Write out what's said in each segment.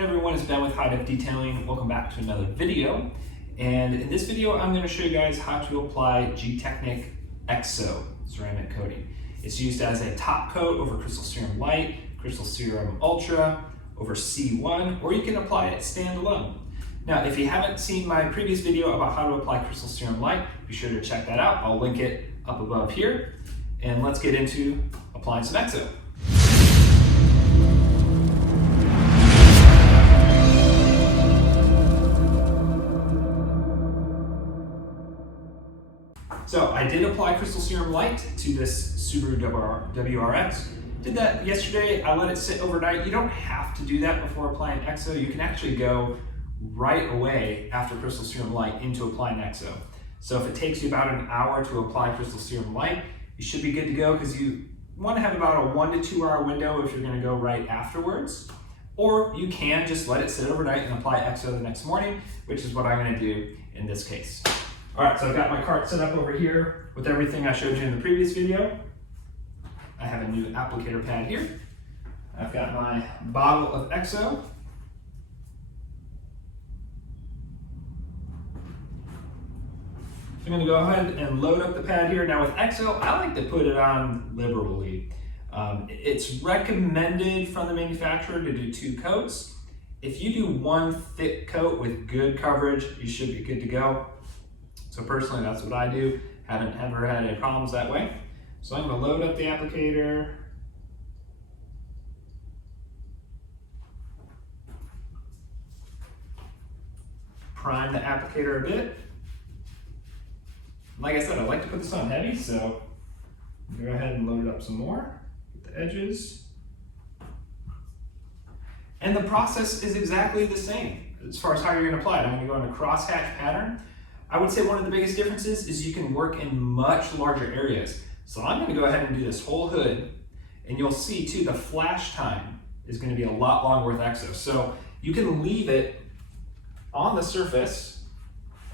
Hey everyone, it's Ben with High Def Detailing. Welcome back to another video. And in this video, I'm going to show you guys how to apply Gtechniq Exo ceramic coating. It's used as a top coat over Crystal Serum Light, Crystal Serum Ultra, over C1, or you can apply it standalone. Now, if you haven't seen my previous video about how to apply Crystal Serum Light, be sure to check that out. I'll link it up above here. And let's get into applying some Exo. So I did apply Crystal Serum Light to this Subaru WRX. Did that yesterday. I let it sit overnight. You don't have to do that before applying Exo. You can actually go right away after Crystal Serum Light into applying Exo. So if it takes you about an hour to apply Crystal Serum Light, you should be good to go because you want to have about a 1 to 2 hour window if you're going to go right afterwards. Or you can just let it sit overnight and apply Exo the next morning, which is what I'm going to do in this case. All right, so I've got my cart set up over here with everything I showed you in the previous video. I have a new applicator pad here. I've got my bottle of Exo. I'm gonna go ahead and load up the pad here. Now with Exo, I like to put it on liberally. It's recommended from the manufacturer to do 2 coats. If you do 1 thick coat with good coverage, you should be good to go. So personally, that's what I do. Haven't ever had any problems that way. So I'm gonna load up the applicator. Prime the applicator a bit. Like I said, I like to put this on heavy, so go ahead and load it up some more. Get the edges. And the process is exactly the same as far as how you're gonna apply it. I'm gonna go in a crosshatch pattern. I would say one of the biggest differences is you can work in much larger areas. So I'm gonna go ahead and do this whole hood, and you'll see too, the flash time is gonna be a lot longer with Exo. So you can leave it on the surface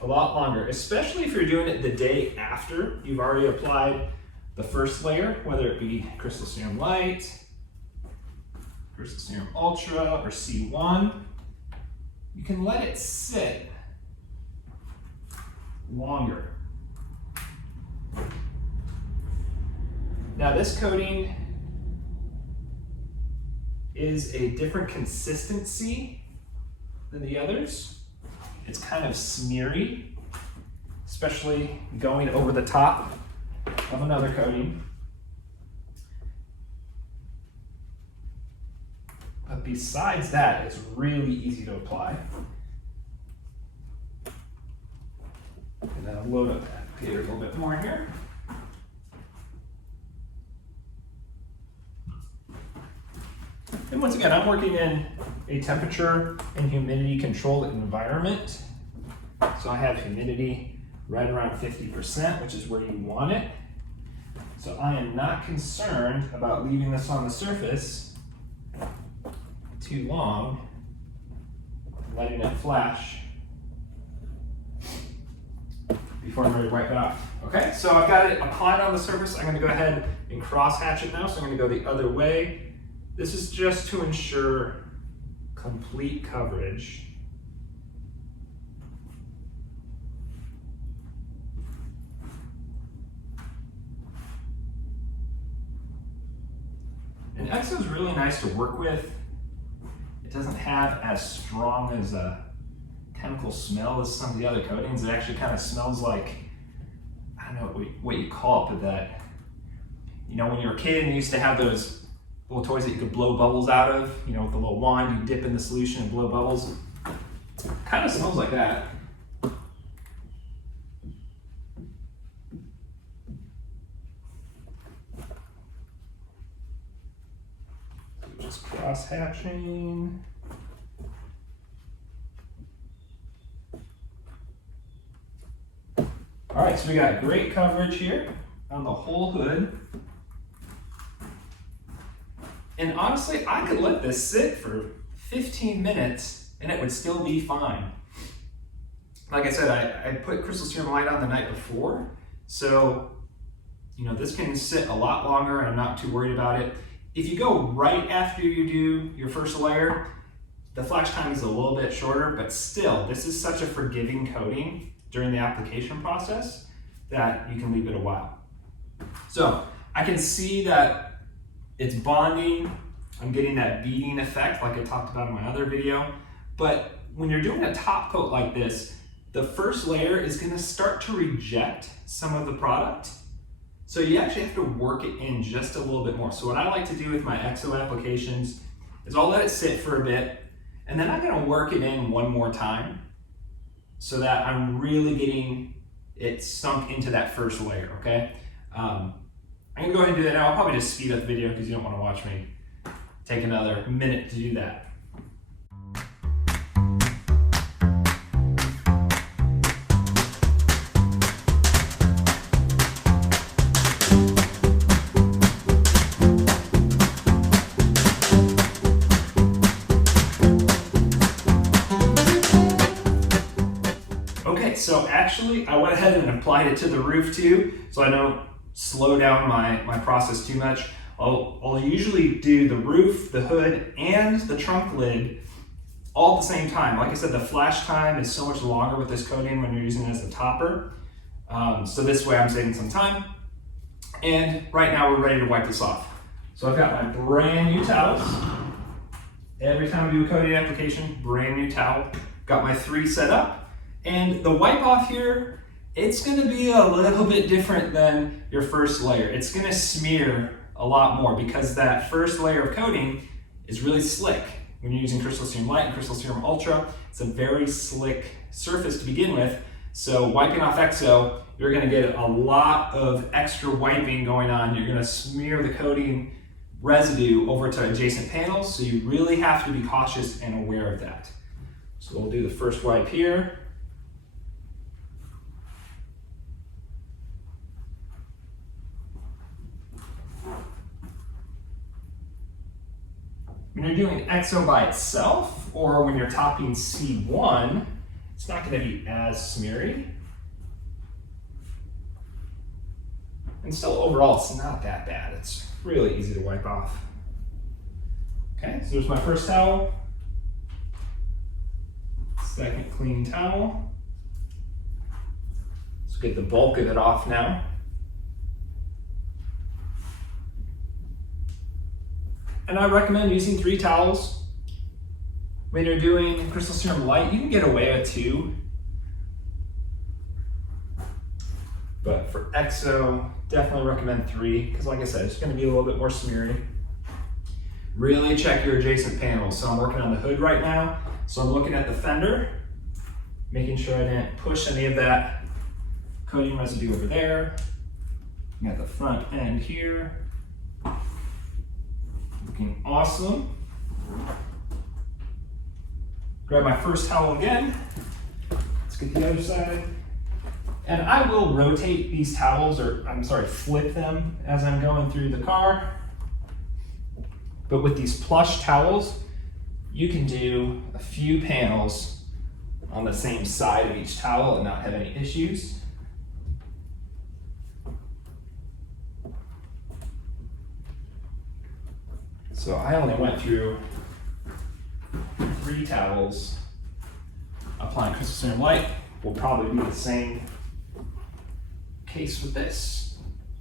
a lot longer, especially if you're doing it the day after you've already applied the first layer, whether it be Crystal Serum Light, Crystal Serum Ultra, or C1. You can let it sit longer. Now this coating is a different consistency than the others. It's kind of smeary, especially going over the top of another coating. But besides that, it's really easy to apply. And then I'll load up the applicator a little bit more here. And once again, I'm working in a temperature and humidity controlled environment. So I have humidity right around 50%, which is where you want it. So I am not concerned about leaving this on the surface too long, letting it flash before I'm ready to wipe it off. Okay, so I've got it applied on the surface. I'm gonna go ahead and cross hatch it now. So I'm gonna go the other way. This is just to ensure complete coverage. And Exo is really nice to work with. It doesn't have as strong as a chemical smell as some of the other coatings. It actually kind of smells like, I don't know what you call it, but that, you know, when you were a kid and you used to have those little toys that you could blow bubbles out of, you know, with the little wand, you dip in the solution and blow bubbles. Kind of smells like that. Just cross hatching. All right, so we got great coverage here on the whole hood. And honestly, I could let this sit for 15 minutes and it would still be fine. Like I said, I put Crystal Serum Light on the night before, so you know, this can sit a lot longer and I'm not too worried about it. If you go right after you do your first layer, The flash time is a little bit shorter, but still, this is such a forgiving coating during the application process that you can leave it a while. So I can see that it's bonding. I'm getting that beading effect like I talked about in my other video. But when you're doing a top coat like this, the first layer is gonna start to reject some of the product. So you actually have to work it in just a little bit more. So what I like to do with my Exo applications is I'll let it sit for a bit, and then I'm gonna work it in one more time so that I'm really getting it sunk into that first layer, okay? I'm gonna go ahead and do that now. I'll probably just speed up the video because you don't wanna watch me take another minute to do that. So actually, I went ahead and applied it to the roof too, so I don't slow down my process too much. I'll usually do the roof, the hood, and the trunk lid all at the same time. Like I said, the flash time is so much longer with this coating when you're using it as a topper. So this way I'm saving some time. And right now we're ready to wipe this off. So I've got my brand new towels. Every time I do a coating application, brand new towel. Got my 3 set up. And the wipe off here, it's gonna be a little bit different than your first layer. It's gonna smear a lot more because that first layer of coating is really slick. When you're using Crystal Serum Light and Crystal Serum Ultra, it's a very slick surface to begin with. So wiping off Exo, you're gonna get a lot of extra wiping going on. You're gonna smear the coating residue over to adjacent panels, so you really have to be cautious and aware of that. So we'll do the first wipe here. When you're doing Exo by itself, or when you're topping C1, it's not going to be as smeary. And still overall, it's not that bad. It's really easy to wipe off. Okay, so there's my first towel. Second clean towel. Let's get the bulk of it off now. And I recommend using 3 towels. When you're doing Crystal Serum Light, you can get away with 2. But for Exo, definitely recommend 3, because like I said, it's gonna be a little bit more smeary. Really check your adjacent panels. So I'm working on the hood right now. So I'm looking at the fender, making sure I didn't push any of that coating residue over there. Looking at the front end here. Looking awesome. Grab my first towel again. Let's get the other side. And I will rotate these towels, flip them as I'm going through the car. But with these plush towels, you can do a few panels on the same side of each towel and not have any issues. So I only went through 3 towels. Applying Crystal Serum Light will probably be the same case with this.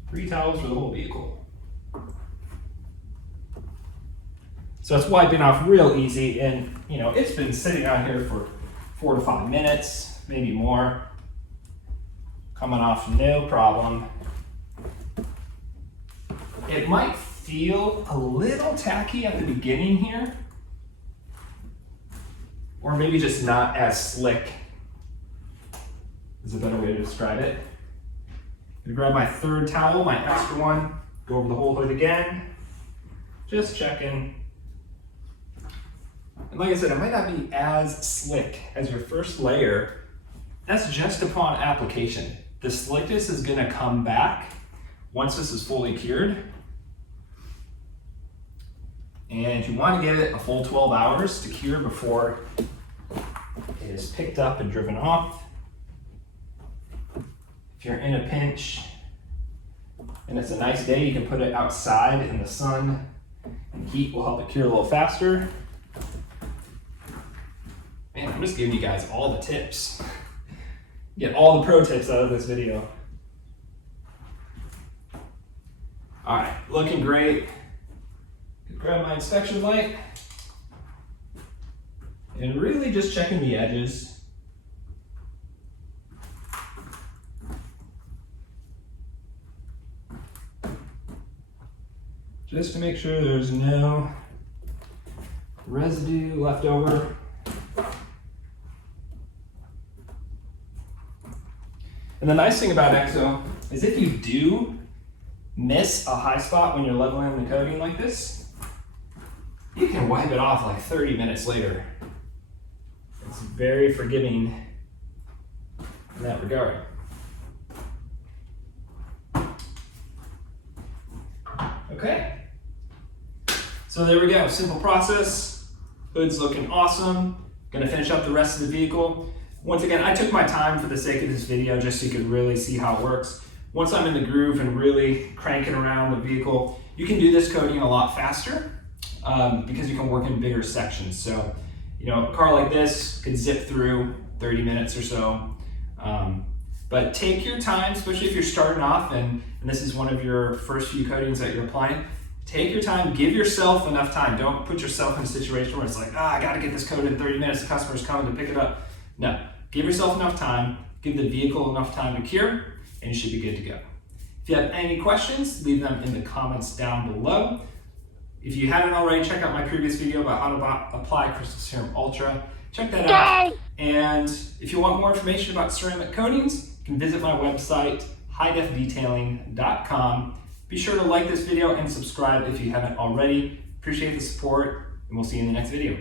3 towels for the whole vehicle. So it's wiping off real easy, and you know, it's been sitting out here for 4 to 5 minutes, maybe more. Coming off no problem. It might feel a little tacky at the beginning here, or maybe just not as slick is a better way to describe it. I'm gonna grab my 3rd towel, my extra one, go over the whole hood again, just checking. And like I said, it might not be as slick as your first layer. That's just upon application. The slickness is gonna come back once this is fully cured. And you want to give it a full 12 hours to cure before it is picked up and driven off. If you're in a pinch and it's a nice day, you can put it outside in the sun, and heat will help it cure a little faster. Man, I'm just giving you guys all the tips. Get all the pro tips out of this video. All right, looking great. Grab my inspection light and really just checking the edges. Just to make sure there's no residue left over. And the nice thing about Exo is if you do miss a high spot when you're leveling the coating like this, you can wipe it off like 30 minutes later. It's very forgiving in that regard. Okay, so there we go, simple process. Hood's looking awesome. Gonna finish up the rest of the vehicle. Once again, I took my time for the sake of this video just so you could really see how it works. Once I'm in the groove and really cranking around the vehicle, you can do this coating a lot faster because you can work in bigger sections. So, you know, a car like this could zip through 30 minutes or so. But take your time, especially if you're starting off and this is one of your first few coatings that you're applying. Take your time, give yourself enough time. Don't put yourself in a situation where it's like, I gotta get this coated in 30 minutes, the customer's coming to pick it up. No, give yourself enough time, give the vehicle enough time to cure, and you should be good to go. If you have any questions, leave them in the comments down below. If you haven't already, check out my previous video about how to apply Crystal Serum Ultra. Check that out. And if you want more information about ceramic coatings, you can visit my website, highdefdetailing.com. Be sure to like this video and subscribe if you haven't already. Appreciate the support, and we'll see you in the next video.